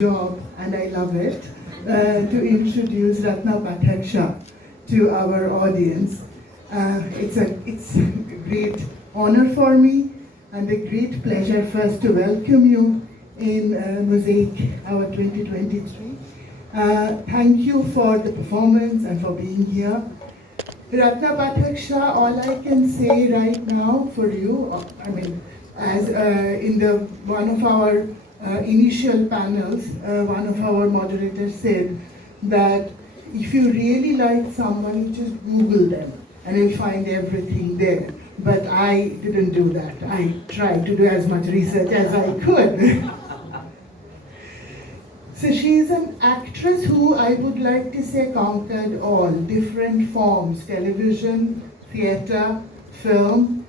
job, and I love it, to introduce Ratna Pathak Shah to our audience. It's a great honor for me and a great pleasure first to welcome you in Mosaic, our 2023. Thank you for the performance and for being here. Ratna Pathak Shah, all I can say right now for you, as in one of our initial panels, one of our moderators said that if you really like someone, you just Google them and you'll find everything there. But I didn't do that. I tried to do as much research as I could. So she is an actress who I would like to say conquered all different forms: television, theatre, film.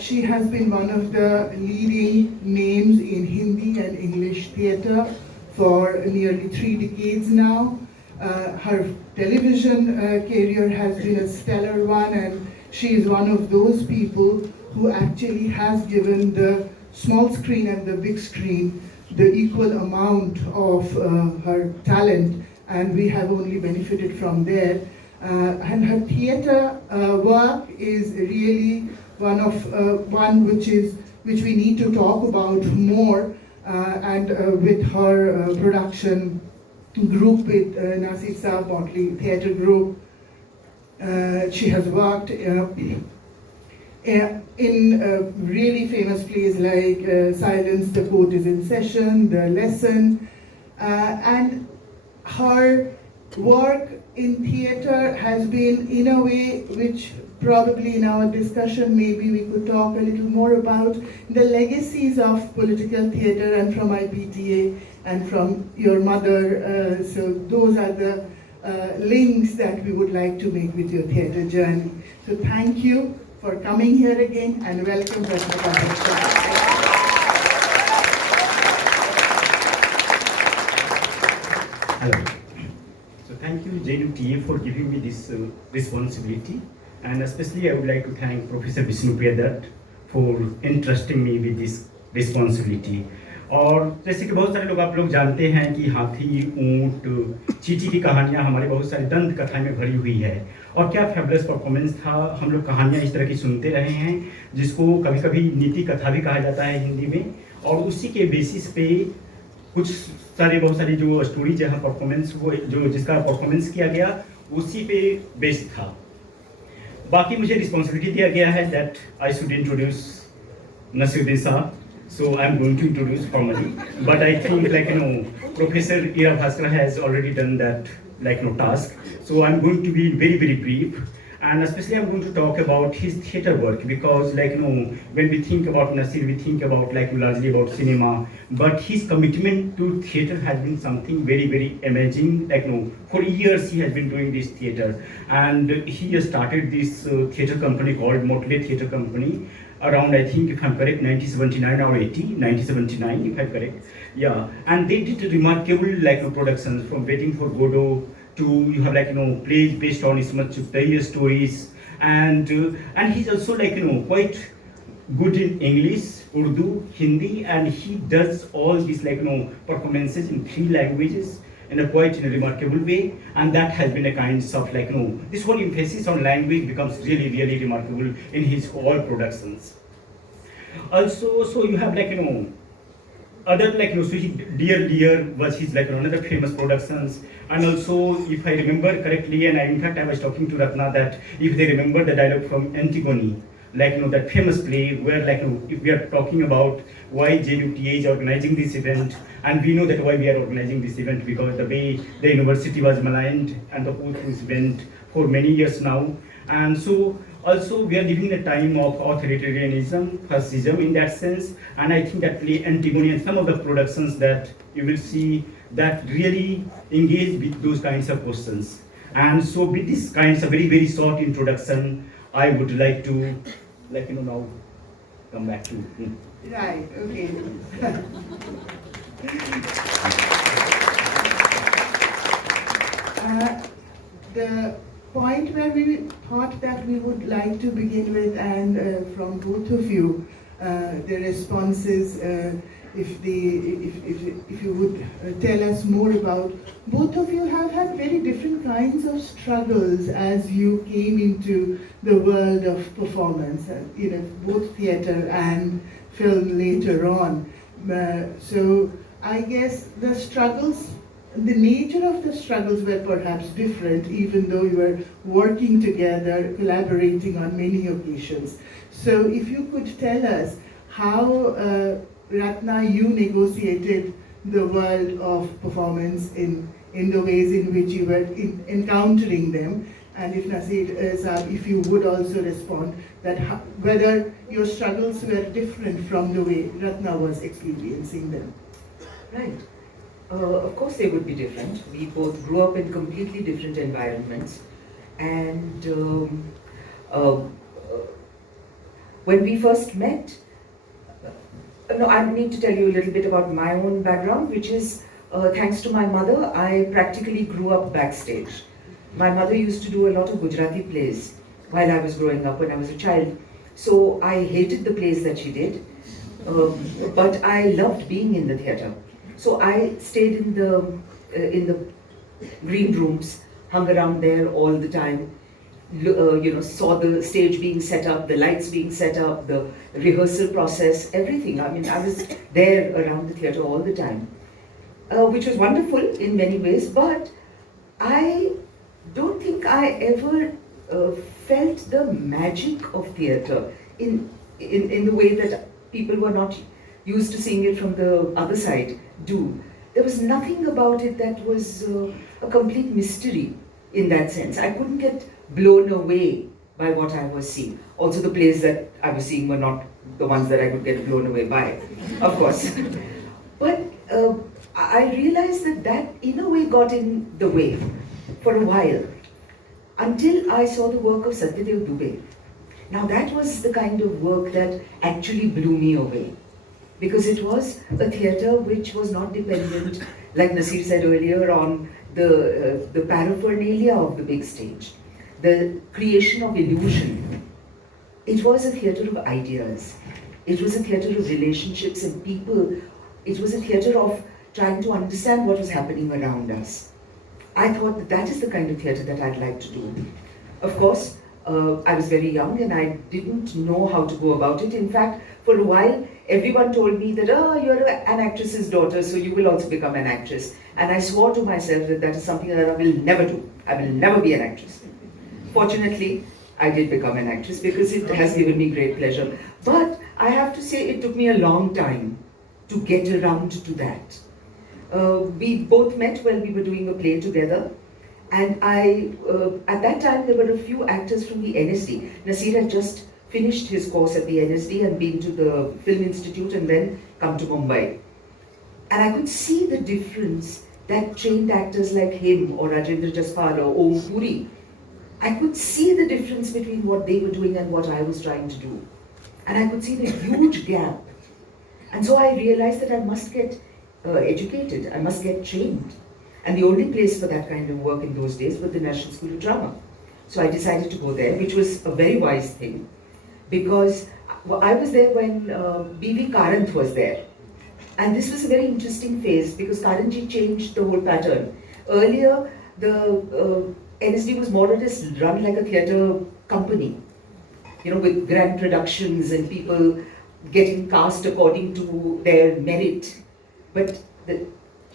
She has been one of the leading names in Hindi and English theatre for nearly 3 decades now. Her television career has been a stellar one, and she is one of those people who actually has given the small screen and the big screen the equal amount of her talent, and we have only benefited from there. And her theatre work is really one which we need to talk about more, and with her production group with Naseeruddin Theatre Group, she has worked in really famous plays like Silence, the Court is in Session, The Lesson, and her work in theatre has been in a way which probably in our discussion maybe we could talk a little more about the legacies of political theatre and from IPTA and from your mother. So those are the links that we would like to make with your theatre journey. So thank you for coming here again, and welcome to Hello. So thank you JNUTA for giving me this responsibility, and especially I would like to thank Professor Vishnupriya for entrusting me with this responsibility. और जैसे कि बहुत सारे लोग आप लोग जानते हैं कि हाथी, ऊंट, चींटी की कहानियां हमारे बहुत सारी दंत कथाएं में भरी हुई है, और क्या फैबुलस परफॉर्मेंस था। हम लोग कहानियां इस तरह की सुनते रहे हैं जिसको कभी कभी नीति कथा भी कहा जाता है हिंदी में, और उसी के बेसिस पे कुछ बहुत सारी जो स्टोरी जहाँ परफॉर्मेंस वो जो जिसका परफॉर्मेंस किया गया उसी पे बेस्ड था। बाकी मुझे रिस्पॉन्सिबिलिटी दिया गया है that I should introduce Naseeruddin sir. So I'm going to introduce formally, but I think Professor Ira Bhaskar has already done that task. So I'm going to be very very brief, and especially I'm going to talk about his theatre work, because when we think about Nasir, we think about largely about cinema, but his commitment to theatre has been something very very amazing. For years he has been doing this theatre, and he has started this theatre company called Motley Theatre Company around, I think, if I'm correct, 1979 or 1979, if I'm correct. Yeah, and they did remarkable productions, from Waiting for Godot to you have plays based on his much various stories, and he's also quite good in English, Urdu, Hindi, and he does all these performances in 3 languages in a remarkable way, and that has been a kind of this whole emphasis on language becomes really really remarkable in his all productions. Also, so you have other so he, Dear was his another famous productions, and also if I remember correctly, and in fact I was talking to Ratna that if they remember the dialogue from Antigone, that famous play where if we are talking about why JNUTA is organizing this event, and we know that why we are organizing this event because the way the university was maligned and the whole thing went for many years now, and so also we are living in a time of authoritarianism, fascism in that sense, and I think that play Antigone and some of the productions that you will see that really engage with those kinds of questions. And so with this kinds of very very short introduction, I would like to now come back to Right, okay. The point where we thought that we would like to begin with, and from both of you, the responses if you would tell us more about, both of you have had very different kinds of struggles as you came into the world of performance, both theatre and film later on. So I guess the struggles, the nature of the struggles were perhaps different, even though you were working together, collaborating on many occasions. So if you could tell us how, Ratna, you negotiated the world of performance in the ways in which you were encountering them, and if Naseer, if you would also respond, that whether your struggles were different from the way Ratna was experiencing them. Right. Of course they would be different. We both grew up in completely different environments, and when we first met, I need to tell you a little bit about my own background, which is, thanks to my mother, I practically grew up backstage. My mother used to do a lot of Gujarati plays while I was growing up when I was a child. So I hated the plays that she did, but I loved being in the theatre. So I stayed in the green rooms, hung around there all the time, saw the stage being set up, the lights being set up, the rehearsal process, everything. I mean, I was there around the theatre all the time, which was wonderful in many ways, but I don't think I ever felt the magic of theatre in the way that people who are not used to seeing it from the other side do. There was nothing about it that was a complete mystery in that sense. I couldn't get blown away by what I was seeing. Also, the plays that I was seeing were not the ones that I could get blown away by, of course. But I realized that in a way got in the way for a while, until I saw the work of Satyadev Dubey. Now that was the kind of work that actually blew me away, because it was a theatre which was not dependent, like Naseer said earlier, on the paraphernalia of the big stage, the creation of illusion. It was a theatre of ideas. It was a theatre of relationships and people. It was a theatre of trying to understand what was happening around us. I thought that is the kind of theatre that I'd like to do. Of course, I was very young and I didn't know how to go about it. In fact, for a while, everyone told me that, oh, you're an actress's daughter, so you will also become an actress. And I swore to myself that that is something that I will never do. I will never be an actress. Fortunately, I did become an actress because it has given me great pleasure. But I have to say it took me a long time to get around to that. We both met when we were doing a play together. And at that time, there were a few actors from the NSD. Naseer had just finished his course at the NSD and been to the Film Institute and then come to Mumbai. And I could see the difference that trained actors like him or Rajendra Jaspal or Om Puri, I could see the difference between what they were doing and what I was trying to do. And I could see the huge gap. And so I realized that I must get educated, I must get trained. And the only place for that kind of work in those days was the National School of Drama. So I decided to go there, which was a very wise thing, because I was there when B.V. Karanth was there. And this was a very interesting phase because Karanji changed the whole pattern. Earlier, the NSD was more or less run like a theatre company, with grand productions and people getting cast according to their merit. But the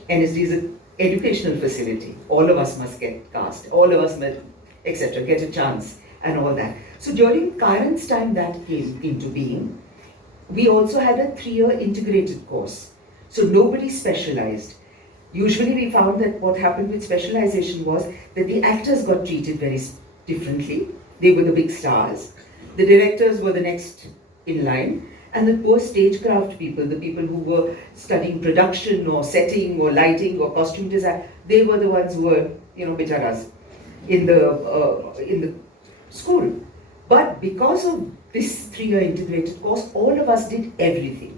NSD is an educational facility. All of us must get cast, all of us must, etc., get a chance and all that. So during Karan's time that came into being, we also had a 3-year integrated course. So nobody specialized. Usually we found that what happened with specialization was that the actors got treated very differently. They were the big stars. The directors were the next in line. And the poor stagecraft people, the people who were studying production or setting or lighting or costume design, they were the ones who were, bicharas in the school. But because of this 3-year integrated course, all of us did everything.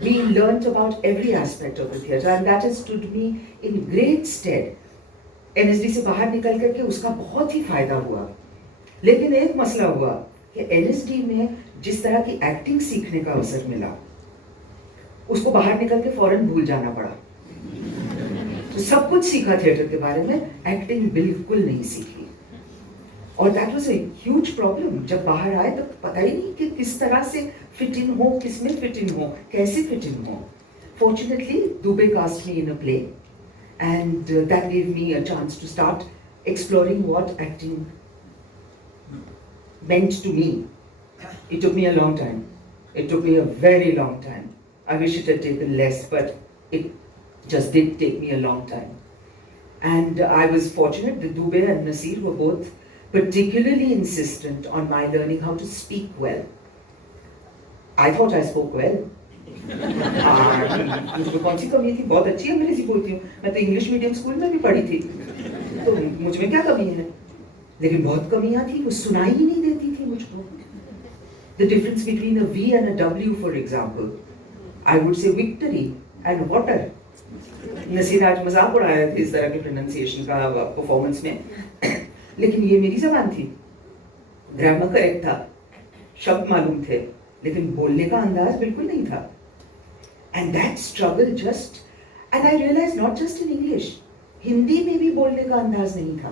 We learnt about every aspect of the theatre, and that has stood me in great stead. NSD से बाहर निकल करके उसका बहुत ही फायदा हुआ. लेकिन एक मसला हुआ कि NSD में जिस तरह की एक्टिंग सीखने का अवसर मिला, उसको बाहर निकल के फौरन भूल जाना पड़ा। तो सब कुछ सीखा थिएटर के बारे में, एक्टिंग बिल्कुल नहीं सीखी। और that was a huge problem. जब बाहर आए तो पता ही नहीं कि किस तरह से फिट इन हो, किस में फिट इन हो, कैसे फिट इन हो। Fortunately, Dubey cast me in a play, and that gave me a chance to start exploring what acting meant to me. It took me a long time. It took me a very long time. I wish it had taken less, but it just did take me a long time. And I was fortunate that Dubey and Naseer were both particularly insistent on my learning how to speak well. I thought I spoke well. मुझको कौन सी कमी थी? बहुत अच्छी अंग्रेजी बोलती हूँ। मैं तो इंग्लिश मीडियम स्कूल में भी पढ़ी थी, तो मुझ में क्या कमी है? लेकिन बहुत कमियां थी, वो सुनाई ही नहीं देती थी मुझको। The difference between a V and a W, for example, I would say victory and water. Naseer आज मजाक उड़ाया था इस तरह के प्रोनाउंसिएशन का परफॉर्मेंस में, लेकिन ये मेरी जबान थी। ग्रामर करेक्ट था, शब्द मालूम थे, लेकिन बोलने का अंदाज बिल्कुल नहीं था। And that struggle just, and I realized not just in English, Hindi में भी बोलने का अंदाज नहीं था,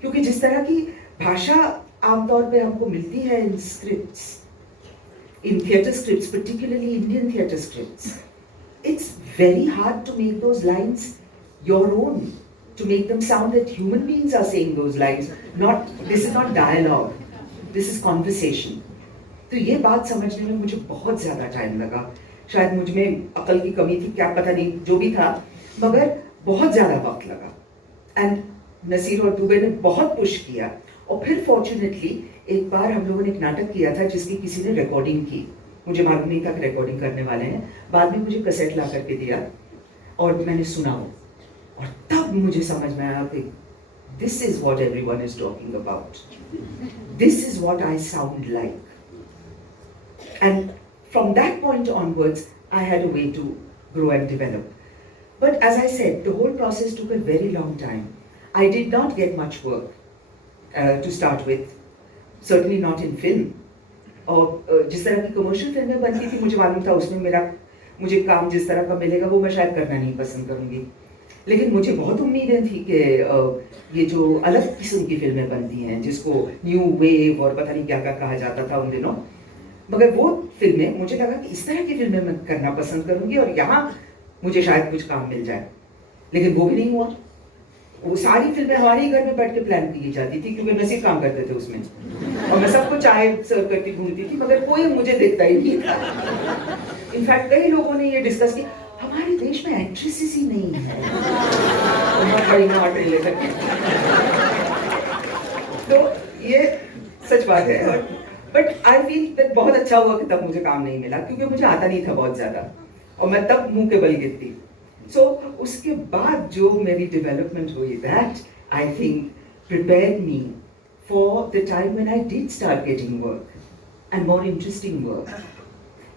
क्योंकि जिस तरह की भाषा आमतौर पे हमको मिलती है in scripts, in theatre scripts, particularly Indian theatre scripts, it's very hard to make those lines your own, to make them sound that human beings are saying those lines. Not, this is not dialogue, this is conversation. तो ये बात समझने में मुझे बहुत ज़्यादा time लगा। शायद मुझ में अकल की कमी थी, क्या पता नहीं, जो भी था, मगर बहुत ज़्यादा वक्त लगा। एंड नसीर और दुबे ने बहुत पुश किया। और फिर फॉर्चुनेटली एक बार हम लोगों ने एक नाटक किया था जिसकी किसी ने रिकॉर्डिंग की। मुझे मालूम नहीं था कि रिकॉर्डिंग करने वाले हैं। बाद में मुझे कैसेट ला करके दिया और मैंने सुना वो, और तब मुझे समझ में आया कि this is what everyone is talking about, this is what I sound like. And from that point onwards, I had a way to grow and develop. But as I said, the whole process took a very long time. I did not get much work to start with, certainly not in film. और जिस तरह की commercial फिल्में बनती थी, मुझे मालूम था उसमें मुझे काम जिस तरह का मिलेगा वो मैं शायद करना नहीं पसंद करूँगी। लेकिन मुझे बहुत उम्मीदें थी कि ये जो अलग किस्म की फिल्में बनती हैं, जिसको न्यू वेव और पता नहीं क्या क्या कहा जाता था उन दिनों, मगर वो फिल्में मुझे लगा कि इस तरह की फिल्में मैं करना पसंद करूंगी और यहाँ मुझे शायद कुछ काम मिल जाए। लेकिन वो भी नहीं हुआ। वो सारी फिल्में हमारे ही घर में बैठ के प्लान की जाती थी, क्योंकि नसीब काम करते थे उसमें, और मैं सबको चाय सर्व करके घूमती थी, मगर कोई मुझे देखता ही नहीं था। इनफैक्ट कई लोगों ने ये डिस्कस किया, हमारे देश में एक्ट्रेसेस ही नहीं है, बहुत बड़ी नॉट लेकर। तो ये सच बात है। बट आई फील दैट बहुत अच्छा हुआ कि तब मुझे काम नहीं मिला, क्योंकि मुझे आता नहीं था बहुत ज़्यादा, और मैं तब मुंह के बल गिरती। सो उसके बाद जो मेरी डेवलपमेंट हुई, that I think prepared me for the time when I did start getting work and more interesting work,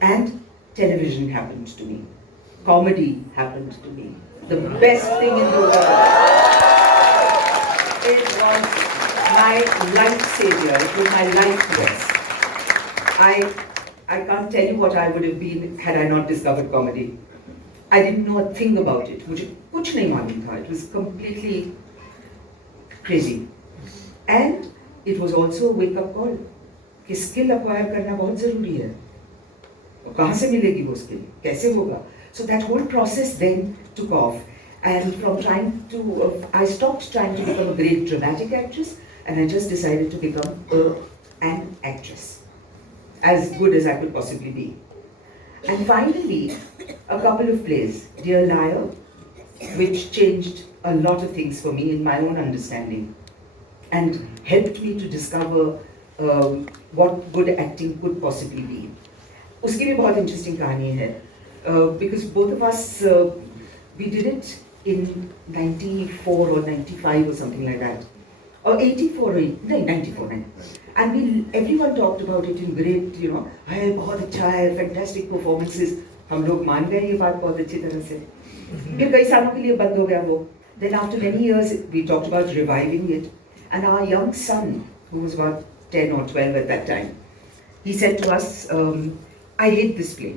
and television happened to me, comedy happened to me, the best thing in the world. It was my life savior, it was my life quest. I can't tell you what I would have been had I not discovered comedy. I didn't know a thing about it. मुझे कुछ नहीं मालूम था. It was completely crazy. And it was also a wake-up call कि skill acquire करना बहुत ज़रूरी है. और कहाँ से मिलेगी वो skill? कैसे होगा? So that whole process then took off. And from trying to, I stopped trying to become a great dramatic actress, and I just decided to become an actress, as good as I could possibly be. And finally, a couple of plays, Dear Liar, which changed a lot of things for me in my own understanding, and helped me to discover what good acting could possibly be. उसकी भी बहुत interesting कहानी है, because both of us, we did it in 94 or 95 or something like that, or 84 or 94, and everyone talked about it in great, है बहुत अच्छा है, fantastic performances. हम लोग मान गए ये बात बहुत अच्छी तरह से। फिर कई सालों के लिए बंद हो गया वो। Then after many years we talked about reviving it, and our young son, who was about 10 or 12 at that time, he said to us, I hate this play.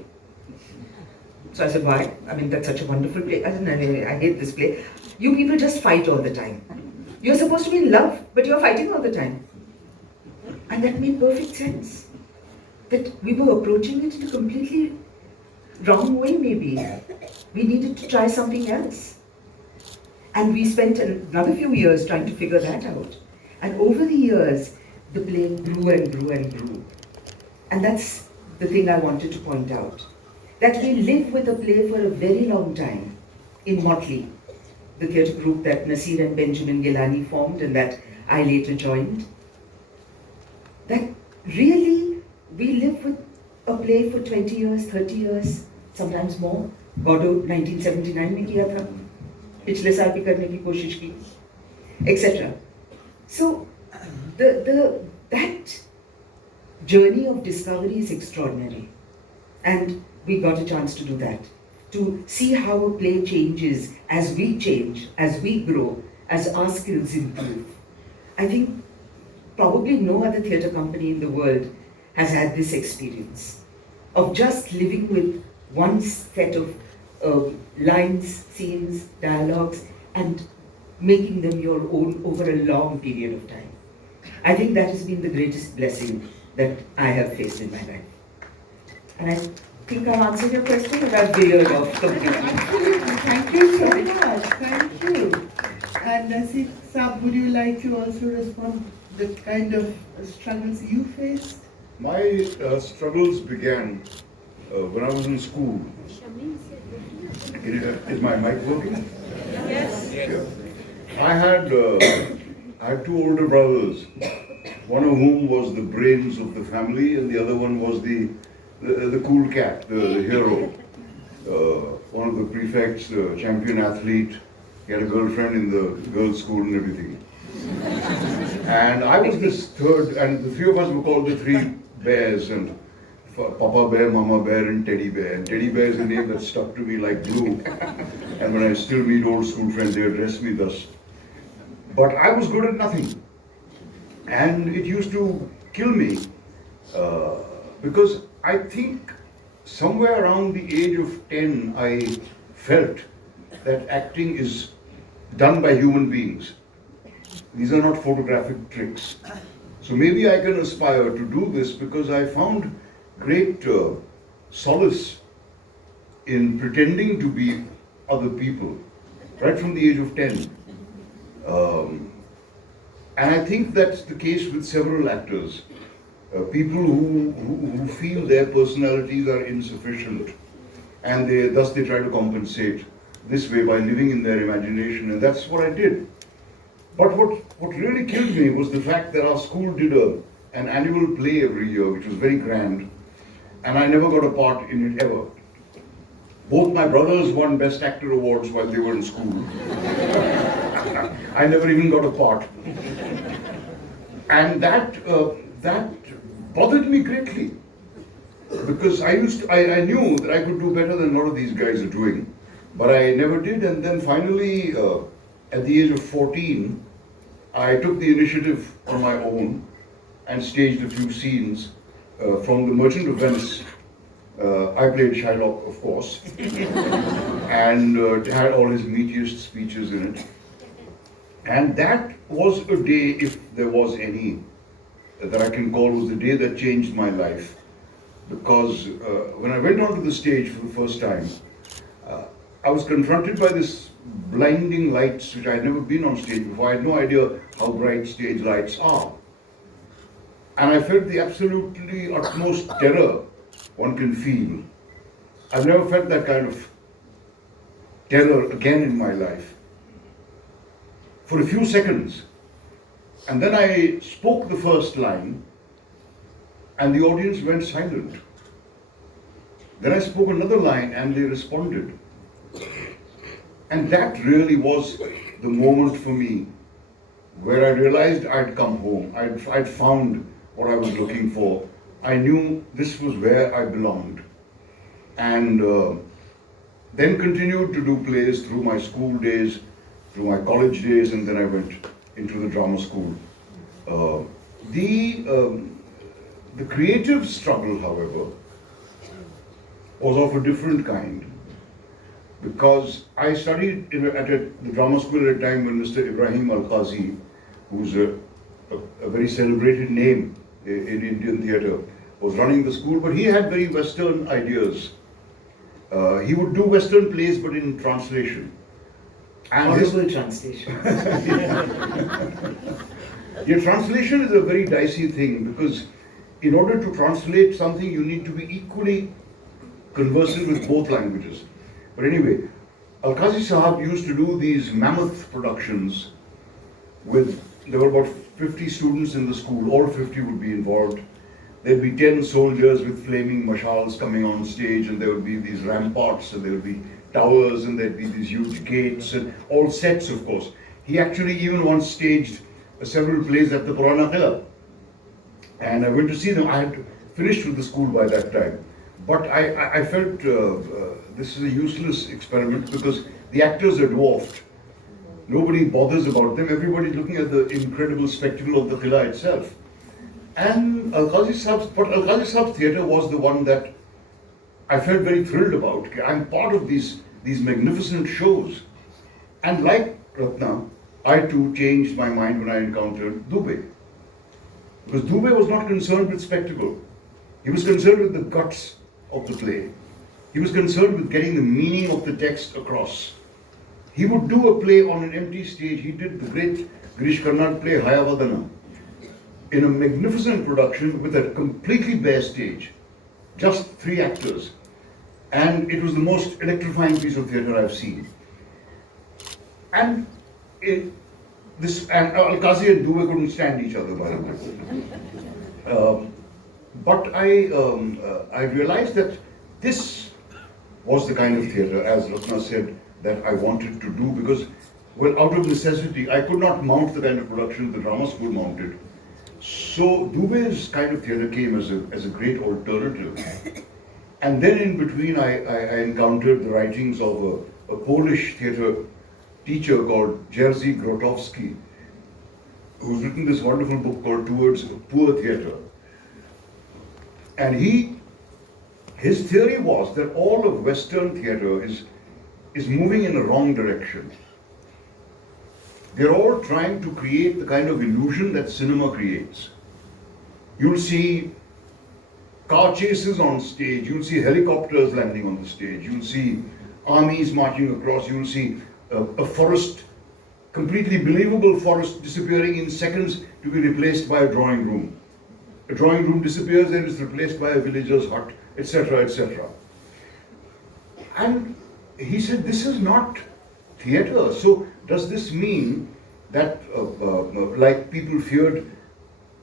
So I said, why? I mean, that's such a wonderful play. I said, no, I hate this play. You people just fight all the time. You're supposed to be in love, but you're fighting all the time. And that made perfect sense. That we were approaching it in a completely wrong way, maybe. We needed to try something else. And we spent another few years trying to figure that out. And over the years, the play grew and grew and grew. And that's the thing I wanted to point out. That we lived with the play for a very long time in Motley, the theatre group that Nasir and Benjamin Gilani formed and that I later joined. That really, we lived with a play for 20 years, 30 years, sometimes more. Godot 1979 में किया था, पिछले साल भी करने की कोशिश की, etc. So, that journey of discovery is extraordinary. And we got a chance to do that. To see how a play changes as we change, as we grow, as our skills improve. I think probably no other theatre company in the world has had this experience of just living with one set of lines, scenes, dialogues, and making them your own over a long period of time. I think that has been the greatest blessing that I have faced in my life. And I think I've answered your question, or I've veered off completely. Absolutely. Thank you so much. Thank you. And Nasir Saab, would you like to also respond to the kind of struggles you faced? My struggles began when I was in school. Is my mic working? Yes. Yeah. I had two older brothers, one of whom was the brains of the family, and the other one was the cool cat, the hero. One of the prefects, champion athlete. He had a girlfriend in the girls' school and everything. And I was this third, and the three of us were called the three bears, and Papa Bear, Mama Bear, and Teddy Bear. And Teddy Bear is a name that stuck to me like glue. And when I still meet old school friends, they address me thus. But I was good at nothing. And it used to kill me because I think somewhere around the age of 10, I felt that acting is done by human beings. These are not photographic tricks. So maybe I can aspire to do this because I found great solace in pretending to be other people, right from the age of 10. And I think that's the case with several actors. People who feel their personalities are insufficient, and thus they try to compensate this way by living in their imagination, and that's what I did. But what really killed me was the fact that our school did an annual play every year, which was very grand, and I never got a part in it ever. Both my brothers won Best Actor awards while they were in school. I never even got a part. And that bothered me greatly, because I knew that I could do better than a lot of these guys are doing, but I never did. And then finally, at the age of 14, I took the initiative on my own and staged a few scenes from The Merchant of Venice. I played Shylock, of course, and had all his meatiest speeches in it. And that was a day, if there was any, that I can call was the day that changed my life. Because when I went onto the stage for the first time, I was confronted by this blinding lights, which I had never been on stage before. I had no idea how bright stage lights are. And I felt the absolutely utmost terror one can feel. I've never felt that kind of terror again in my life. For a few seconds. And then I spoke the first line, and the audience went silent. Then I spoke another line, and they responded. And that really was the moment for me where I realized I'd come home. I'd found what I was looking for. I knew this was where I belonged. And then continued to do plays through my school days, through my college days, and then I went into the drama school. The creative struggle, however, was of a different kind. because I studied at the drama school at a time when Mr. Ibrahim Al-Qazi, who's a very celebrated name in Indian theatre, was running the school, but he had very Western ideas. He would do Western plays, but in translation. And Horrible translation. Your translation is a very dicey thing, because in order to translate something, you need to be equally conversant with both languages. But anyway, Al-Qazi Sahab used to do these mammoth productions there were about 50 students in the school, all 50 would be involved. There'd be 10 soldiers with flaming mashals coming on stage, and there would be these ramparts, and there would be towers, and there'd be these huge gates, and all sets, of course. He actually even once staged several plays at the Purana Qila. And I went to see them. I had finished with the school by that time. But I felt this is a useless experiment, because the actors are dwarfed. Nobody bothers about them. Everybody's looking at the incredible spectacle of the Qila itself. And Al-Qazi Sahab's theatre was the one that I felt very thrilled about. I'm part of these magnificent shows. And like Ratna, I too changed my mind when I encountered Dubey. Because Dubey was not concerned with spectacle. He was concerned with the guts of the play. He was concerned with getting the meaning of the text across. He would do a play on an empty stage. He did the great Girish Karnad play Hayavadana in a magnificent production with a completely bare stage, just 3 actors. And it was the most electrifying piece of theatre I've seen. And Al-Qazi and Dubey couldn't stand each other, by the way. But I realized that this was the kind of theatre, as Ratna said, that I wanted to do, because, well, out of necessity, I could not mount the kind of production the drama school mounted. So Dubey's kind of theatre came as a great alternative. And then in between, I encountered the writings of a Polish theatre teacher called Jerzy Grotowski, who's written this wonderful book called Towards Poor Theatre. And his theory was that all of Western theatre is moving in a wrong direction. They're all trying to create the kind of illusion that cinema creates. You'll see car chases on stage, you'll see helicopters landing on the stage, you'll see armies marching across, you'll see a forest, completely believable forest, disappearing in seconds to be replaced by a drawing room. A drawing room disappears and is replaced by a villager's hut, etc., etc. And he said, this is not theatre. So does this mean that, like people feared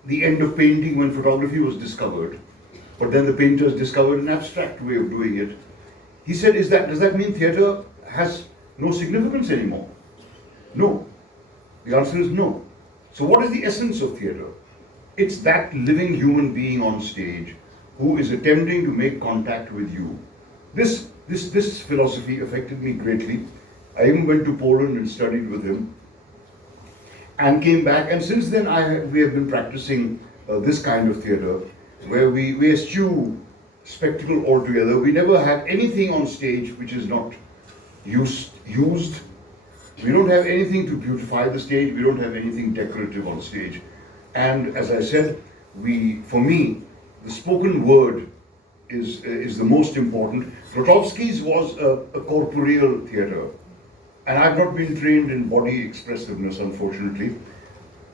the end of painting when photography was discovered, but then the painters discovered an abstract way of doing it? He said, does that mean theatre has no significance anymore? No. The answer is no. So what is the essence of theatre? It's that living human being on stage who is attempting to make contact with you. This philosophy affected me greatly. I even went to Poland and studied with him and came back, and since then we have been practicing this kind of theatre where we eschew spectacle altogether. We never have anything on stage which is not used. We don't have anything to beautify the stage. We don't have anything decorative on stage. And as I said, for me, the spoken word is the most important. Grotowski's was a corporeal theatre. And I've not been trained in body expressiveness, unfortunately.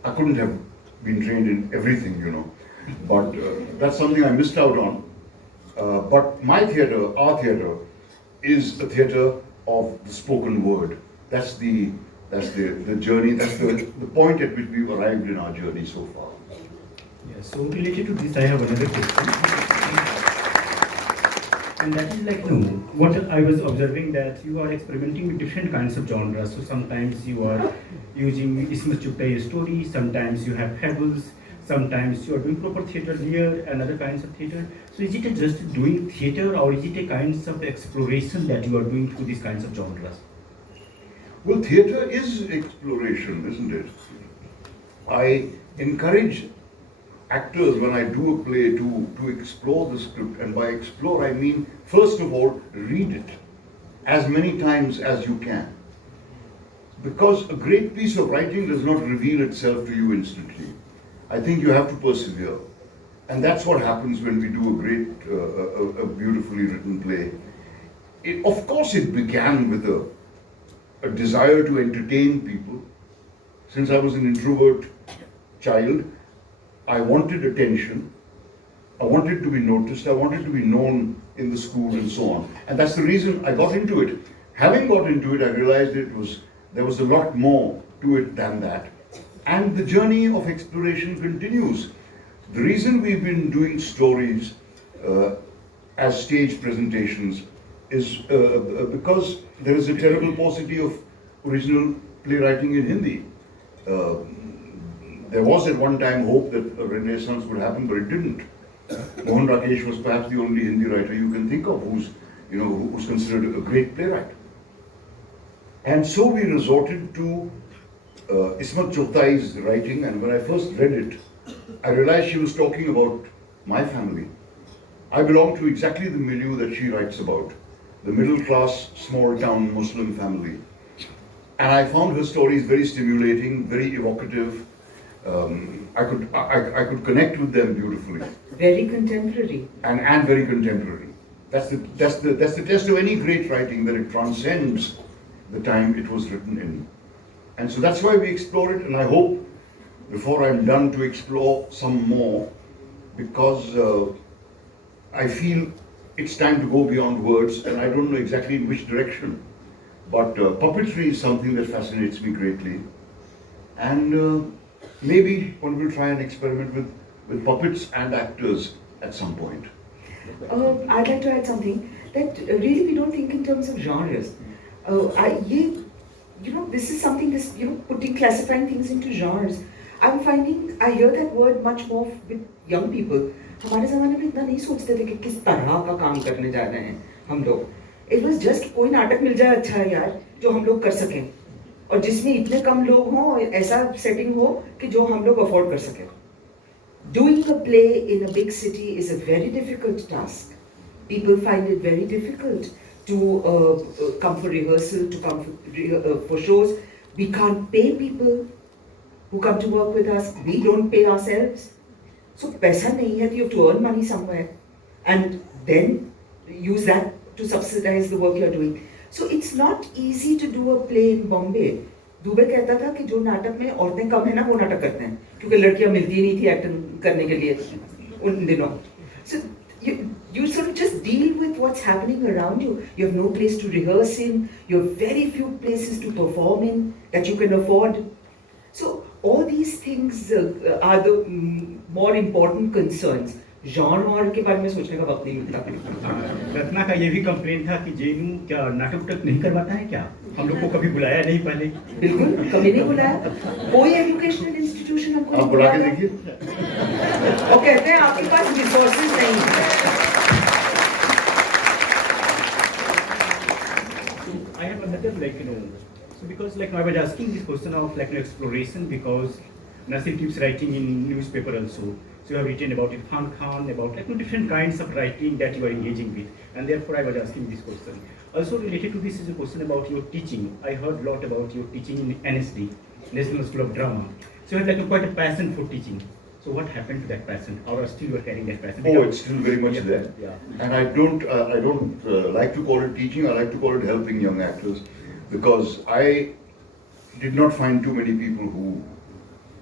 I couldn't have been trained in everything, you know. But that's something I missed out on. But my theatre, our theatre, is a theatre of the spoken word. That's the journey, that's the point at which we've arrived in our journey so far. Yeah, so related to this, I have another question. And that is like, what I was observing, that you are experimenting with different kinds of genres. So sometimes you are using Ismat Chugtai story, sometimes you have fables, sometimes you are doing proper theatre here and other kinds of theatre. So is it just doing theatre, or is it a kinds of exploration that you are doing through these kinds of genres? Well, theatre is exploration, isn't it? I encourage actors, when I do a play, to explore the script, and by explore I mean, first of all, read it as many times as you can. Because a great piece of writing does not reveal itself to you instantly. I think you have to persevere. And that's what happens when we do a great, a beautifully written play. Of course, it began with a desire to entertain people. Since I was an introvert child, I wanted attention. I wanted to be noticed. I wanted to be known in the school and so on. And that's the reason I got into it. Having got into it, I realized there was a lot more to it than that. And the journey of exploration continues. The reason we've been doing stories as stage presentations is because there is a terrible paucity of original playwriting in Hindi. There was at one time hope that a renaissance would happen, but it didn't. Mohan Rakesh was perhaps the only Hindi writer you can think of who's considered a great playwright. And so we resorted to Ismat Choghtai's writing, and when I first read it, I realized she was talking about my family. I belong to exactly the milieu that she writes about, the middle class, small town Muslim family. And I found her stories very stimulating, very evocative. I could connect with them beautifully. Very contemporary. And very contemporary. That's the test of any great writing, that it transcends the time it was written in. And so that's why we explore it, and I hope before I'm done to explore some more, because I feel it's time to go beyond words, and I don't know exactly in which direction. But puppetry is something that fascinates me greatly. And maybe one will try and experiment with puppets and actors at some point. I'd like to add something, that really we don't think in terms of genres. This is something, classifying things into genres. I'm finding, I hear that word much more with young people. हमारे ज़माने में इतना नहीं सोचते थे कि किस तरह का काम करने जा रहे हैं हम लोग. It was just कोई नाटक मिल जाए अच्छा यार जो हम लोग कर सकें, और जिसमें इतने कम लोग हों, ऐसा सेटिंग हो कि जो हम लोग अफोर्ड कर सकें. Doing a play in a big city is a very difficult task. People find it very difficult to come for rehearsal, to come for shows. We can't pay people who come to work with us. We don't pay ourselves. So paisa nahi hai, you have to earn money somewhere and then use that to subsidize the work you're doing. So it's not easy to do a play in Bombay. Dubey कहता था कि जो नाटक में औरतें कम है ना वो नाटक करते हैं, क्योंकि लड़कियां मिलती नहीं थी एक्ट करने के लिए उन दिनों. So you sort of just deal with what's happening around you. You have no place to rehearse in. You have very few places to perform in that you can afford. So all these things are the more important concerns. genre और के बारे में सोचने का वक्त नहीं मिलता. रत्ना का ये भी कंप्लेन था कि जेएनयू क्या नाटक उटक नहीं करवाता है क्या? हम लोग को कभी बुलाया नहीं पहले. बिल्कुल कभी नहीं बुलाया. कोई एजुकेशनल इंस्टीट्यूशन हमको आप बुला के देखिए. और कहते हैं आपके पास रिसोर्सेज नहीं है. I have another so because I was asking this question of exploration, because Nasir keeps writing in newspaper also. So you have written about Irfan Khan, about different kinds of writing that you are engaging with, and therefore I was asking this question. Also related to this is a question about your teaching. I heard a lot about your teaching in NSD, National School of Drama. So you have quite a passion for teaching. So what happened to that passion, or still you are carrying that passion? Oh, it's still very much there. Yeah. And I don't like to call it teaching. I like to call it helping young actors, because I did not find too many people who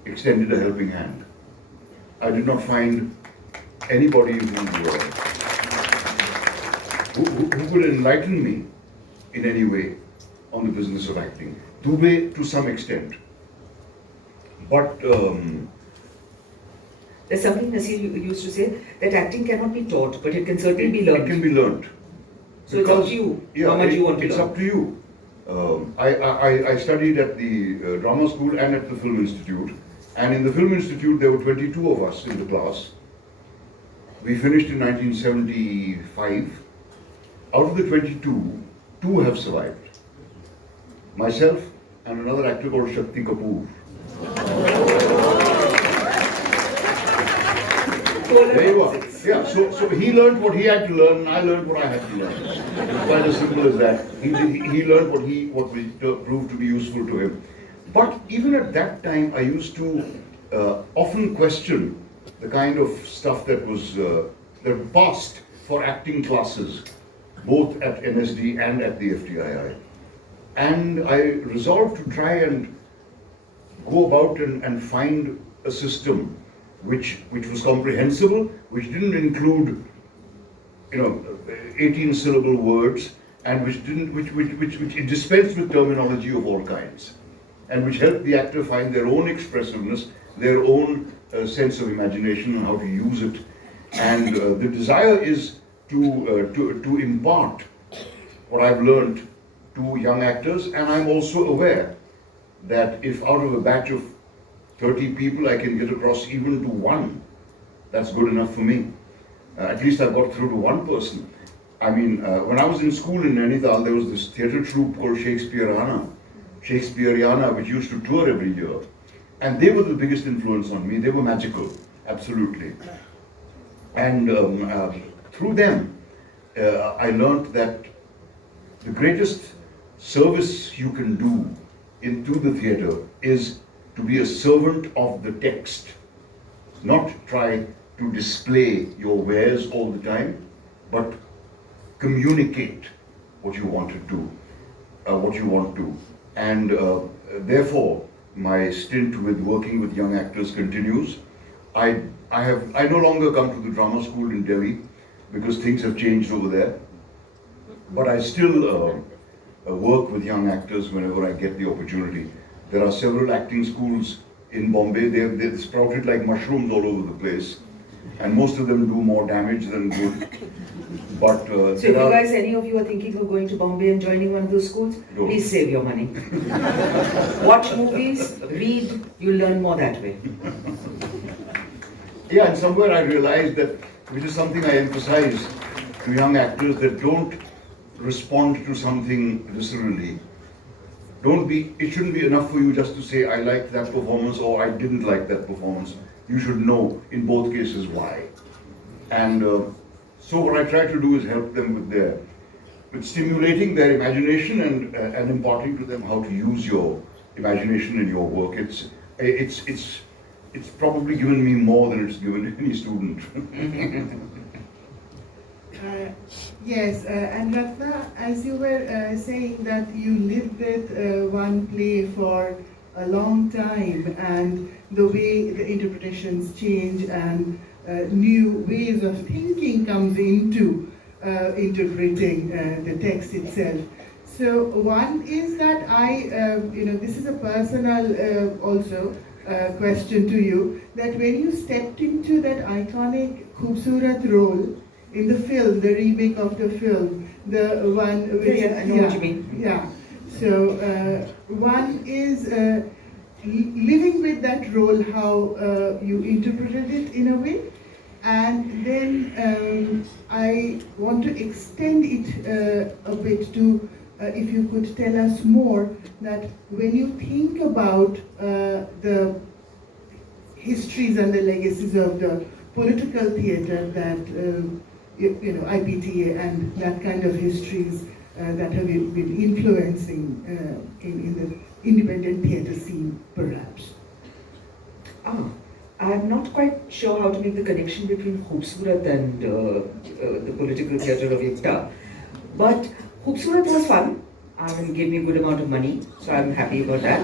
extended a helping hand. I did not find anybody who could enlighten me in any way on the business of acting. Dubey to some extent. But there's something Nasir used to say, that acting cannot be taught, but it can certainly be learned. It can be learned. So it's up to you, how much you want to learn. It's up to you. I studied at the drama school and at the film institute. And in the Film Institute, there were 22 of us in the class. We finished in 1975. Out of the 22, 2 have survived. Myself and another actor called Shakti Kapoor. तो Polar There you are. opposites. Yeah, so he learned what he had to learn, and I learned what I had to learn. It's quite as simple as that. He learned what proved to be useful to him. But even at that time, I used to often question the kind of stuff that was that passed for acting classes, both at NSD and at the FTII. And I resolved to try and go about and find a system which was comprehensible, which didn't include 18 syllable words, and which it dispensed with terminology of all kinds, and which helped the actor find their own expressiveness, their own sense of imagination and how to use it. And the desire is to impart what I've learned to young actors, and I'm also aware that if out of a batch of 30 people I can get across even to one, that's good enough for me. At least I've got through to one person. I mean, when I was in school in Nainital, there was this theatre troupe called Shakespeareana, which used to tour every year. And they were the biggest influence on me. They were magical, absolutely. And through them, I learned that the greatest service you can do into the theatre is to be a servant of the text, not try to display your wares all the time, but communicate what you want to do, And therefore, my stint with working with young actors continues. I no longer come to the drama school in Delhi because things have changed over there, but I still work with young actors whenever I get the opportunity. There are several acting schools in Bombay. They're sprouted like mushrooms all over the place, and most of them do more damage than good. But so if you guys, any of you are thinking of going to Bombay and joining one of those schools, don't. Please save your money. Watch movies, read, you'll learn more that way. Yeah, and somewhere I realized that, which is something I emphasize to young actors, that don't respond to something viscerally. It shouldn't be enough for you just to say, I liked that performance or I didn't like that performance. You should know in both cases why. And so what I try to do is help them with stimulating their imagination and imparting to them how to use your imagination in your work. It's probably given me more than it's given any student. Yes, and Ratna, as you were saying that you lived with one play for a long time, and the way the interpretations change and new ways of thinking comes into interpreting the text itself. So one is that this is a personal also question to you, that when you stepped into that iconic Khoobsurat role in the film, the remake of the film, the one which... Yeah, I know what you mean. Yeah. So one is living with that role, how you interpreted it in a way, and then I want to extend it a bit to, if you could tell us more, that when you think about the histories and the legacies of the political theatre that IPTA and that kind of histories that have been influencing in the independent theatre scene, perhaps. I'm not quite sure how to make the connection between Khoobsurat and the political theatre of JNUTA, but Khoobsurat was fun. It gave me a good amount of money, so I'm happy about that.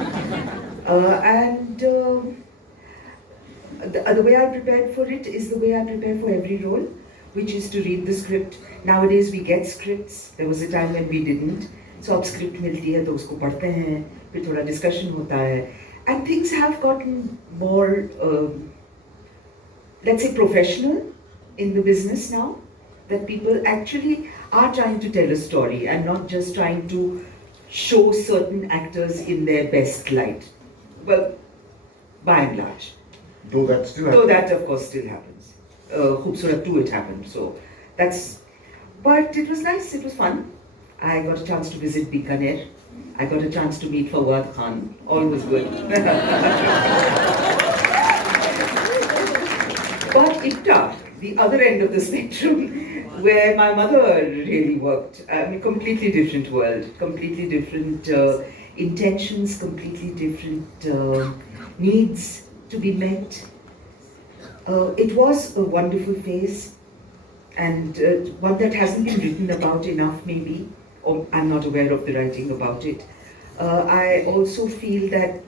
The way I prepared for it is the way I prepare for every role, which is to read the script. Nowadays we get scripts. There was a time when we didn't. So अब script मिलती है तो उसको पढ़ते हैं, फिर थोड़ा discussion होता है, and things have gotten more, let's say, professional in the business now. That people actually are trying to tell a story and not just trying to show certain actors in their best light. Well, by and large. Though that still happens. Though that, of course, still happens. Khoobsurat 2, it happened. So that's. But it was nice. It was fun. I got a chance to visit Bikaner. I got a chance to meet Fawad Khan. All was good. But IPTA, the other end of the spectrum, where my mother really worked, I mean, completely different world, completely different intentions, completely different needs to be met. It was a wonderful phase, and one that hasn't been written about enough, maybe, or I'm not aware of the writing about it. I also feel that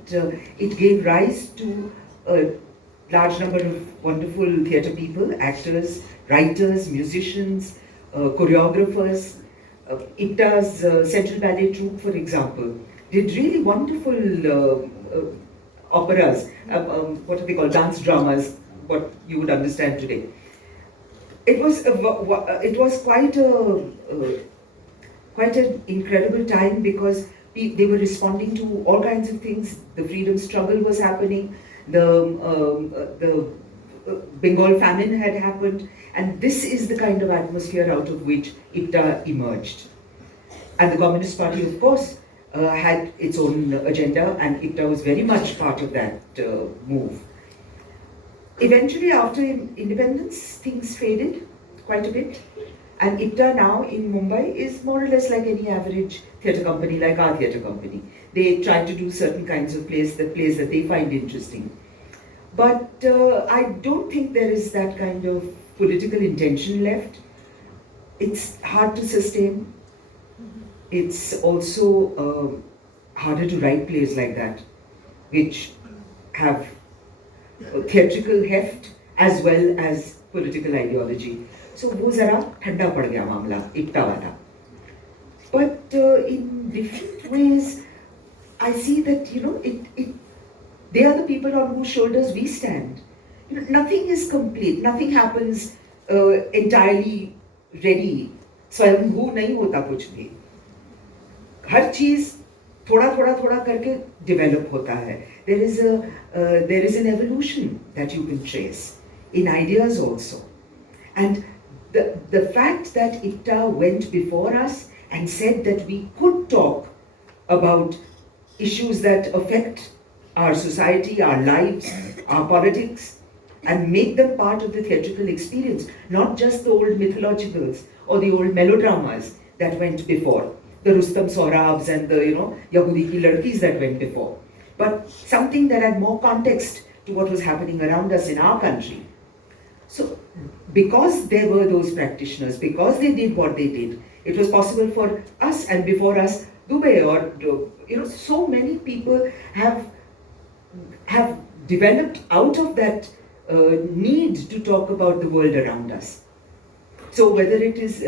it gave rise to a large number of wonderful theatre people, actors, writers, musicians, choreographers. IPTA's Central Ballet Troupe, for example, did really wonderful operas, what are they called, dance dramas, what you would understand today. It was quite an incredible time because they were responding to all kinds of things. The freedom struggle was happening, the Bengal famine had happened, and this is the kind of atmosphere out of which IPTA emerged. And the Communist Party, of course, had its own agenda, and IPTA was very much part of that move. Eventually, after independence, things faded quite a bit, and IPTA now in Mumbai is more or less like any average theatre company, like our theatre company. They try to do certain kinds of plays that they find interesting. But I don't think there is that kind of political intention left. It's hard to sustain. It's also harder to write plays like that, which have theatrical heft as well as political ideology. So वो जरा ठंडा पड़ गया मामला IPTA वाला. But in different ways, I see that they are the people on whose shoulders we stand. Nothing is complete. Nothing happens entirely ready. स्वयंभू नहीं होता कुछ भी. हर चीज थोड़ा करके develop होता है. There is an evolution that you can trace in ideas also, and the fact that IPTA went before us and said that we could talk about issues that affect our society, our lives, our politics, and make them part of the theatrical experience, not just the old mythologicals or the old melodramas that went before, the Rustam Sohrabs and the Yahudi ki ladkis that went before, but something that had more context to what was happening around us in our country. So, because there were those practitioners, because they did what they did, it was possible for us, and before us, Dubey or so many people have developed out of that need to talk about the world around us. So whether it is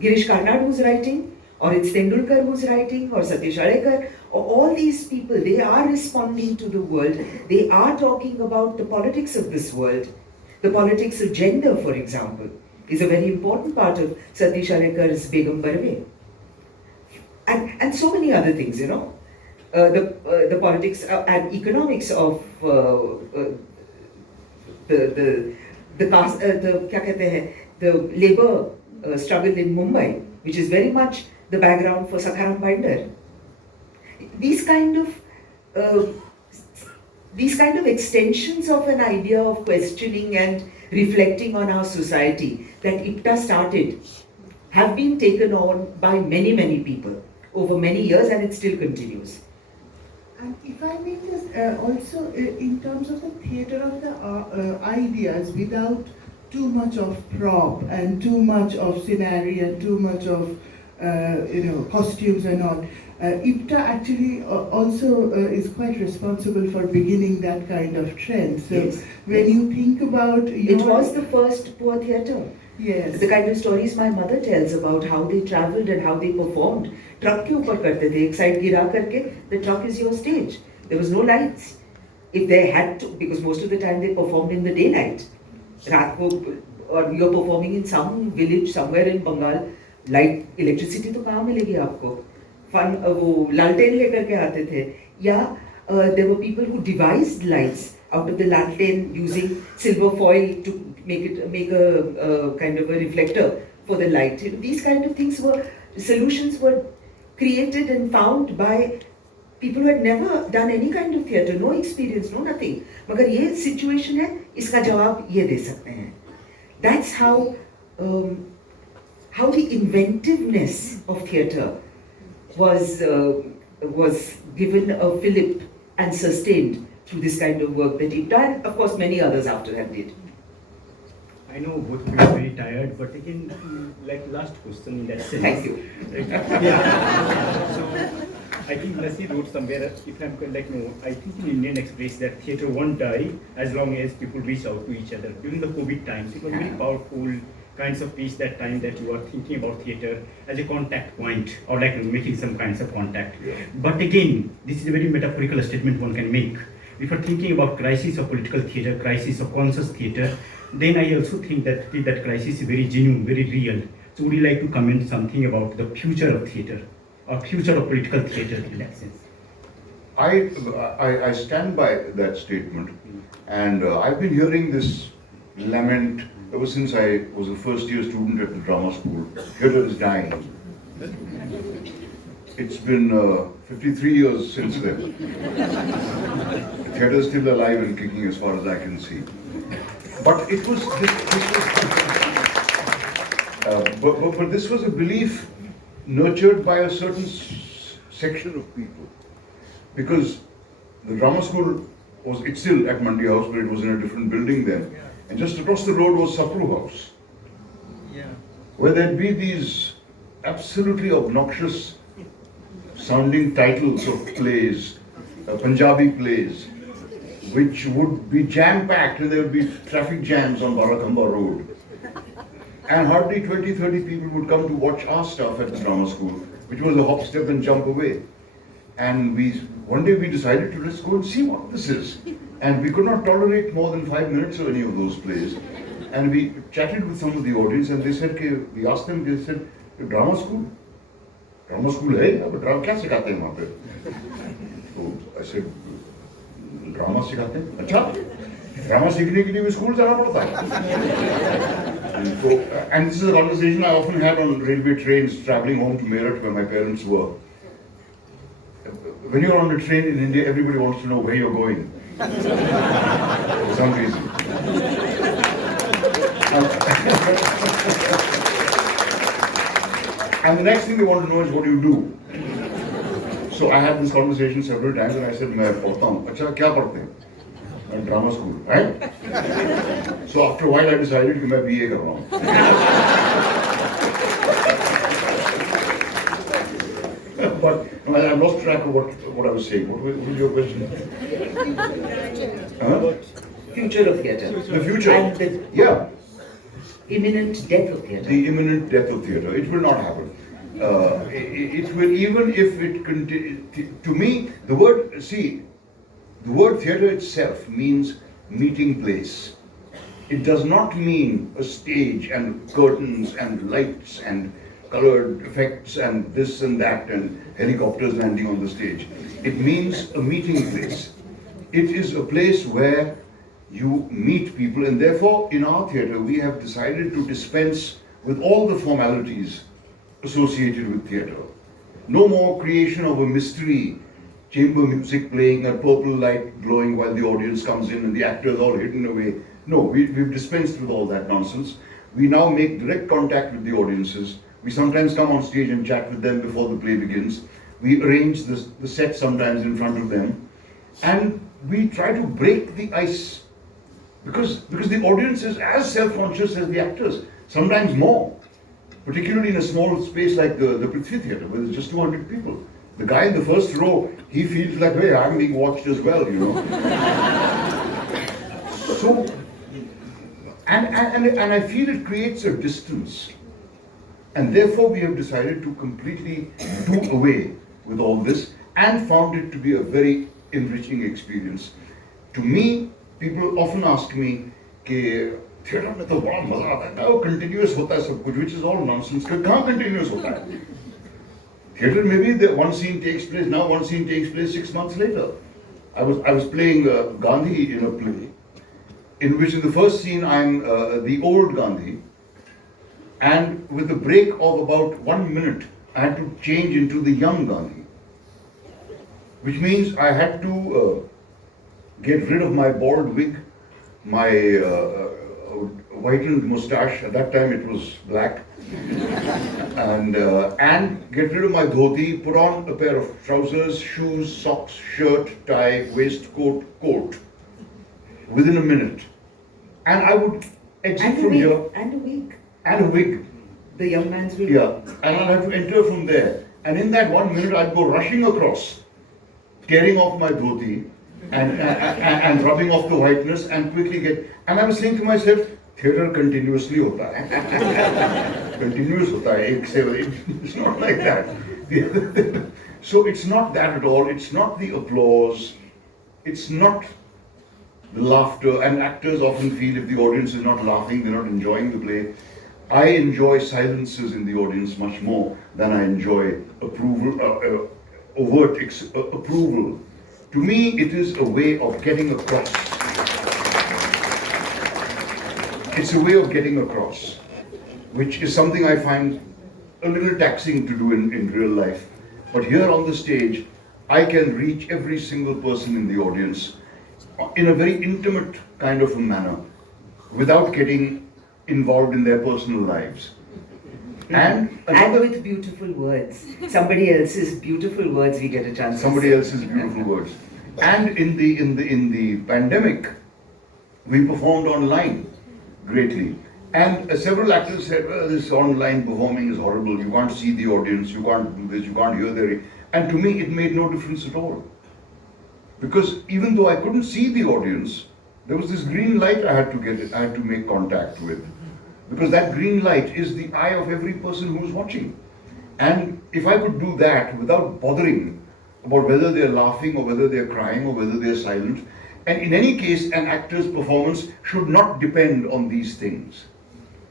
Girish Karnad who's writing, or it's Tendulkar who's writing, or Satish Alekar, or all these people, they are responding to the world. They are talking about the politics of this world. The politics of gender, for example, is a very important part of Satish Alekar's Begum Barve. And so many other things, the politics and economics of the labor struggle in Mumbai, which is very much the background for Sakharam Binder. These kind of extensions of an idea of questioning and reflecting on our society that IPTA started have been taken on by many, many people over many years, and it still continues. And if I may just also, in terms of the theatre of the ideas, without too much of prop and too much of scenario and too much of costumes and all, IPTA actually also is quite responsible for beginning that kind of trend. So yes, when you think about it was the first poor theatre. Yes. The kind of stories my mother tells about how they travelled and how they performed. Truck ke upar karte the, ek side gira karke, the truck is your stage. There was no lights. If they had to, because most of the time they performed in the daylight. Raat ko, or you're performing in some village somewhere in Bengal, light, electricity to kahan milegi aapko? Fun, wo lalten lekar ke aate the. Yeah, there were people who devised lights out of the lantern using silver foil to make a kind of a reflector for the light. These kind of things solutions were created and found by people who had never done any kind of theatre, no experience, no nothing. मगर ये situation है, इसका जवाब ये दे सकते हैं. That's how the inventiveness of theatre was given a fillip and sustained through this kind of work that he done. Of course, many others after him did. I know both of you are very tired, but again, like last question in that sense. Thank you. Yeah. So I think Nasi wrote somewhere, if I'm like, no, I think in Indian Express that theatre won't die as long as people reach out to each other. During the COVID times, it was very powerful kinds of piece that time that you are thinking about theatre as a contact point or like making some kinds of contact. But again, this is a very metaphorical statement one can make. If you're thinking about crisis of political theatre, crisis of conscious theatre, then I also think that that crisis is very genuine, very real. So would you like to comment something about the future of theatre or future of political theatre in that sense? I stand by that statement, and I've been hearing this lament ever since I was a first year student at the drama school. Theatre is dying. It's been 53 years since then. Theatre is still alive and kicking as far as I can see. But it was this was a belief nurtured by a certain section of people, because the drama school it's still at Mandi House, but it was in a different building then, and just across the road was Sapru House, where there'd be these absolutely obnoxious sounding titles of plays, Punjabi plays, which would be jam-packed, and there would be traffic jams on Barakhamba Road. And hardly 20-30 people would come to watch our stuff at the drama school, which was a hop, step and jump away. And one day we decided to let's go and see what this is. And we could not tolerate more than 5 minutes of any of those plays. And we chatted with some of the audience, and they said, we asked them, they said, drama school? Drama school hai, but drama kya sikhate hain wahan pe? So I said, drama सिखाते हैं? अच्छा, drama सीखने के लिए भी school जाना पड़ता है? And this is a conversation I often had on railway trains traveling home to Meerut, where my parents were. When you're on a train in India, everybody wants to know where you're going, for some reason. And the next thing they want to know is what you do. So I had this conversation several times, and I said, मैं पढ़ता हूँ. अच्छा, क्या पढ़ते हैं? Drama school, right? So after a while, I decided कि मैं BA कर रहा हूँ. But I lost track of what I was saying. What was your question? Future of theatre. The future. And the imminent death of theatre. The imminent death of theatre. It will not happen. It will, even if it continues. To me, the word theatre itself means meeting place. It does not mean a stage and curtains and lights and colored effects and this and that and helicopters landing on the stage. It means a meeting place. It is a place where you meet people, and therefore in our theatre we have decided to dispense with all the formalities associated with theatre. No more creation of a mystery, chamber music playing and purple light glowing while the audience comes in and the actors all hidden away. No, we've dispensed with all that nonsense. We now make direct contact with the audiences. We sometimes come on stage and chat with them before the play begins. We arrange the set sometimes in front of them. And we try to break the ice. Because the audience is as self-conscious as the actors, sometimes more. Particularly in a small space like the Prithvi Theatre, where there's just 200 people. The guy in the first row, he feels like, hey, I'm being watched as well, you know. So, and I feel it creates a distance. And therefore we have decided to completely do away with all this and found it to be a very enriching experience. To me, people often ask me, theatre में तो बड़ा मजा आता है, वो continuous होता है सब कुछ, which is all nonsense. कहाँ continuous होता है? Theatre maybe the one scene takes place now, one scene takes place 6 months later. I was playing Gandhi in a play, in which in the first scene I'm the old Gandhi, and with a break of about 1 minute, I had to change into the young Gandhi. which means I had to get rid of my bald wig, my whitened mustache. At that time it was black, and get rid of my dhoti, put on a pair of trousers, shoes, socks, shirt, tie, waistcoat, coat within a minute, and I would exit from here. And a wig. And a wig. The young man's wig. Yeah, and I'll have to enter from there. And in that 1 minute, I'd go rushing across, tearing off my dhoti and rubbing off the whiteness and quickly get. And I was saying to myself, theatre continuously hota hai. Continuous hota hai. It's not like that. So it's not that at all. It's not the applause. It's not the laughter. And actors often feel if the audience is not laughing, they're not enjoying the play. I enjoy silences in the audience much more than I enjoy approval, overt approval. To me, it is a way of getting across. It's a way of getting across, which is something I find a little taxing to do in real life. But here on the stage, I can reach every single person in the audience in a very intimate kind of a manner without getting involved in their personal lives. And with beautiful words. Somebody else's beautiful words we get a chance somebody else's beautiful words. And in the pandemic, we performed online greatly. And several actors said, well, this online performing is horrible. You can't see the audience, you can't do this, you can't hear their... And to me, it made no difference at all. Because even though I couldn't see the audience, there was this green light I had to make contact with. Because that green light is the eye of every person who's watching. And if I could do that without bothering about whether they're laughing or whether they're crying or whether they're silent, and in any case, an actor's performance should not depend on these things.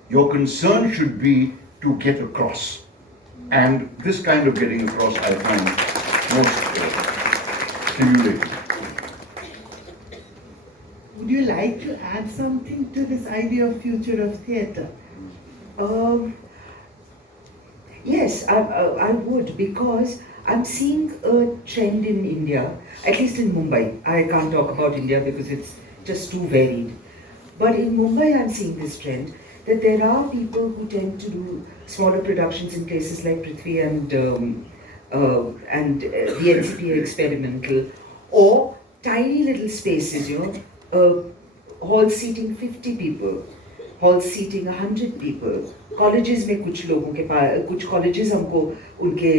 Your concern should be to get across. And this kind of getting across I find most stimulating. Would you like to add something to this idea of future of theatre? Yes, I would, because I'm seeing a trend in India, at least in Mumbai. I can't talk about India because it's just too varied. But in Mumbai, I'm seeing this trend that there are people who tend to do smaller productions in places like Prithvi and the NCPA Experimental, or tiny little spaces, hall seating 50 people, hall seating 100 people. Colleges में कुछ colleges हमको उनके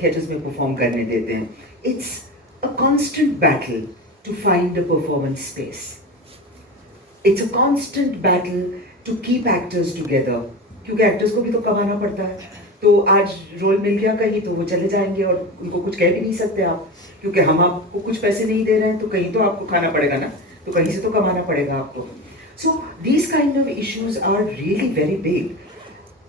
theatres में perform करने देते हैं. It's a constant battle to find a performance space. It's a constant battle to keep actors together. क्योंकि actors को भी तो कमाना पड़ता है. तो आज रोल मिल गया कहीं तो वो चले जाएंगे और उनको कुछ कह भी नहीं सकते आप, क्योंकि हम आपको कुछ पैसे नहीं दे रहे हैं तो कहीं तो आपको खाना पड़ेगा ना, तो कहीं से तो कमाना पड़ेगा आपको. So these kind of issues are really very big,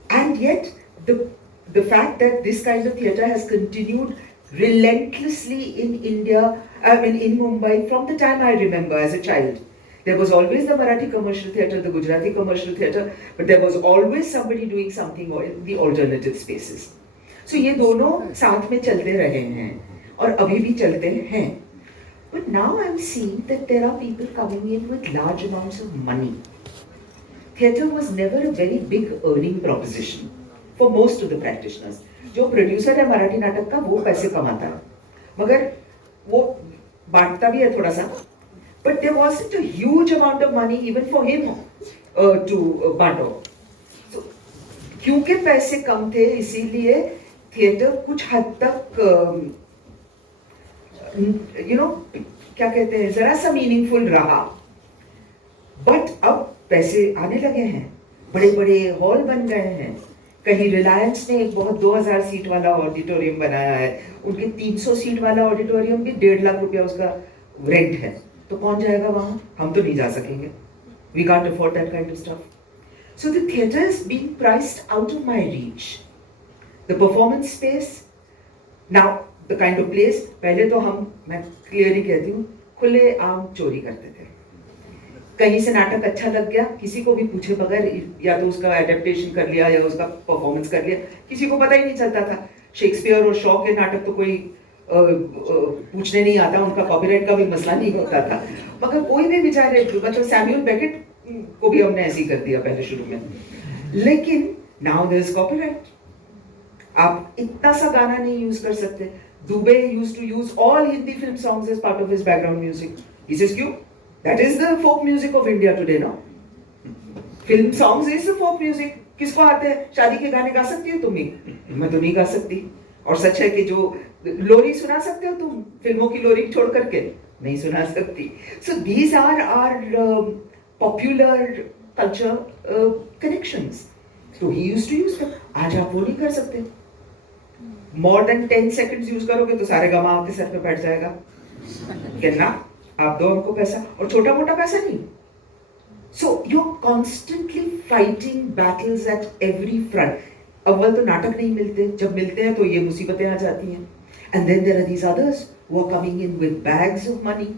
and yet the fact that this kind of theatre has continued relentlessly in India, in Mumbai from the time I remember as a child. There was always the Marathi commercial theatre, the Gujarati commercial theatre, but there was always somebody doing something in the alternative spaces. So ये दोनों साथ में चलते रहे हैं और अभी भी चलते हैं. But now I'm seeing that there are people coming in with large amounts of money. Theatre was never a very big earning proposition for most of the practitioners. जो producer है मराठी नाटक का वो पैसे कमाता है, मगर वो बांटता भी है थोड़ा सा. But there wasn't a huge amount of money even for him to बांटो. So क्योंकि पैसे कम थे इसीलिए थिएटर कुछ हद तक क्या कहते हैं जरा सा मीनिंगफुल रहा. बट अब पैसे आने लगे हैं, बड़े बड़े हॉल बन गए हैं. कहीं रिलायंस ने एक बहुत 2000 सीट वाला ऑडिटोरियम बनाया है, उनके 300 सीट वाला ऑडिटोरियम भी 1.5 लाख रुपया उसका रेंट है. तो कौन जाएगा वहां? हम तो नहीं जा सकेंगे. We can't afford that kind of stuff. So the theatre is being priced out of my reach. The performance space, now the kind of place, पहले तो मैं क्लियरली कहती हूँ, खुले आम चोरी करते थे. कहीं से नाटक अच्छा लग गया, किसी को भी पूछे बगैर या तो उसका एडेप्टेशन कर लिया या उसका परफॉर्मेंस कर लिया, किसी को पता ही नहीं चलता था. शेक्सपियर और शॉ के नाटक तो कोई पूछने नहीं आता, उनका कॉपीराइट का भी मसला नहीं होता था, मगर कोई भी बेचारे मतलब सैमुअल बेकेट को भी हमने ऐसे ही कर दिया पहले शुरू में. लेकिन नाउ देयर इज कॉपीराइट. आप इतना सा गाना नहीं यूज कर सकते. Dubey used to use all Hindi film songs as part of his background music. He says, "Kyun? That is the folk music of India today, no? Film songs is the folk music. किसको आते हैं? शादी के गाने गा सकती हो तुम ही? मैं तो नहीं गा सकती. और सच है कि जो लोरी सुना सकते हो तुम, फिल्मों की लोरी छोड़ करके नहीं सुना सकती. So these are our popular culture connections. So he used to use them. आज आप वो नहीं कर सकते. More than 10 seconds यूज करोगे तो सारे गमा आपके सर पे बैठ जाएगा. कहना आप दो हमको पैसा, और छोटा मोटा पैसा नहीं. So you're constantly fighting battles at every front. अव्वल तो नाटक नहीं मिलते, जब मिलते हैं तो ये मुसीबतें आ जाती हैं. And then there are these others who are coming in with bags of money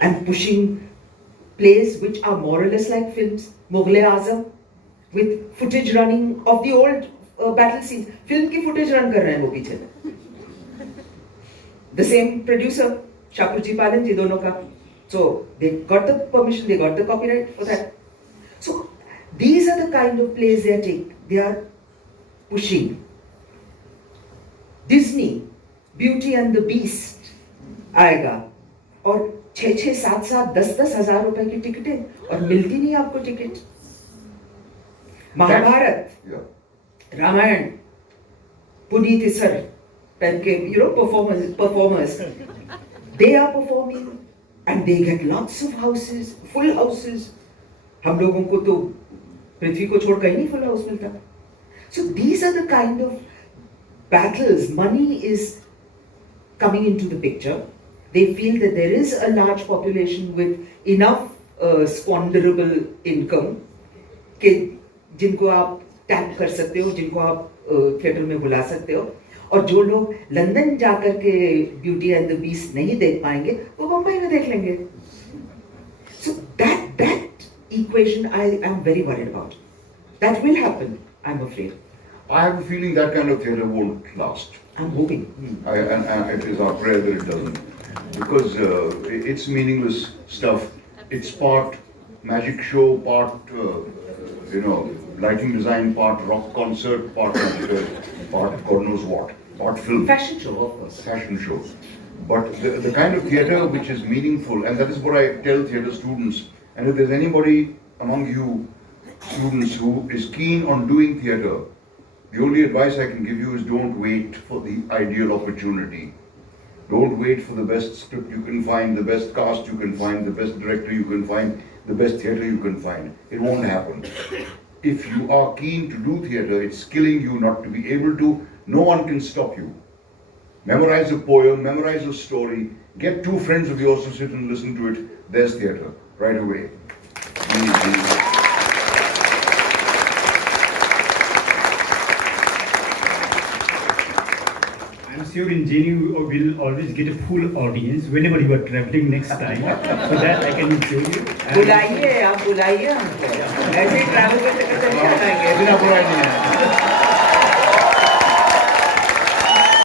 and pushing plays which are more or less like films. Mughal-e-Azam with footage running of the old battle scenes. Film की footage run कर रहे हैं वो पीछे. The same producer, Shakur जी पालन जी दोनों का. So they got the permission, they got the copyright for that. So these are the kind of plays they are taking. They are pushing. Disney, Beauty and the Beast आएगा और 6-6, 7-7, 10-10 हजार रुपए की टिकटें और मिलती नहीं आपको ticket. Mahabharat, Ramayan, Puneet sir type के performers, they are performing and they get lots of houses, full houses. हम लोगों को तो पृथ्वी को छोड़ कहीं नहीं full house मिलता. So these are the kind of battles. Money is coming into the picture. They feel that there is a large population with enough squanderable income कि जिनको आप टैप कर सकते हो, जिनको आप थिएटर में बुला सकते हो, और जो लोग लंदन जाकर के ब्यूटी एंड द बीस्ट नहीं देख पाएंगे वो बम्बई में देख लेंगे. So that equation I am very worried about. That will happen, I'm afraid. I have a feeling that kind of theatre won't last. I'm hoping. And it is our prayer that it doesn't. Because it's meaningless stuff. It's part magic show, part, lighting design, part rock concert, part God knows what, part film. Fashion show, of course. Fashion show. But the kind of theatre which is meaningful, and that is what I tell theatre students, and if there's anybody among you students who is keen on doing theatre, the only advice I can give you is don't wait for the ideal opportunity. Don't wait for the best script you can find, the best cast you can find, the best director you can find, the best theatre you can find. It won't happen. If you are keen to do theatre, it's killing you not to be able to. No one can stop you. Memorize a poem, memorize a story, get two friends of yours to sit and listen to it. There's theatre, right away. I'm sure in JNU will always get a full audience whenever you are traveling next time, so that I can show you. बुलाइए, आप बुलाइए हमको. ऐसे ही travel करते करते चले जाएंगे. बिना बुराई नहीं है.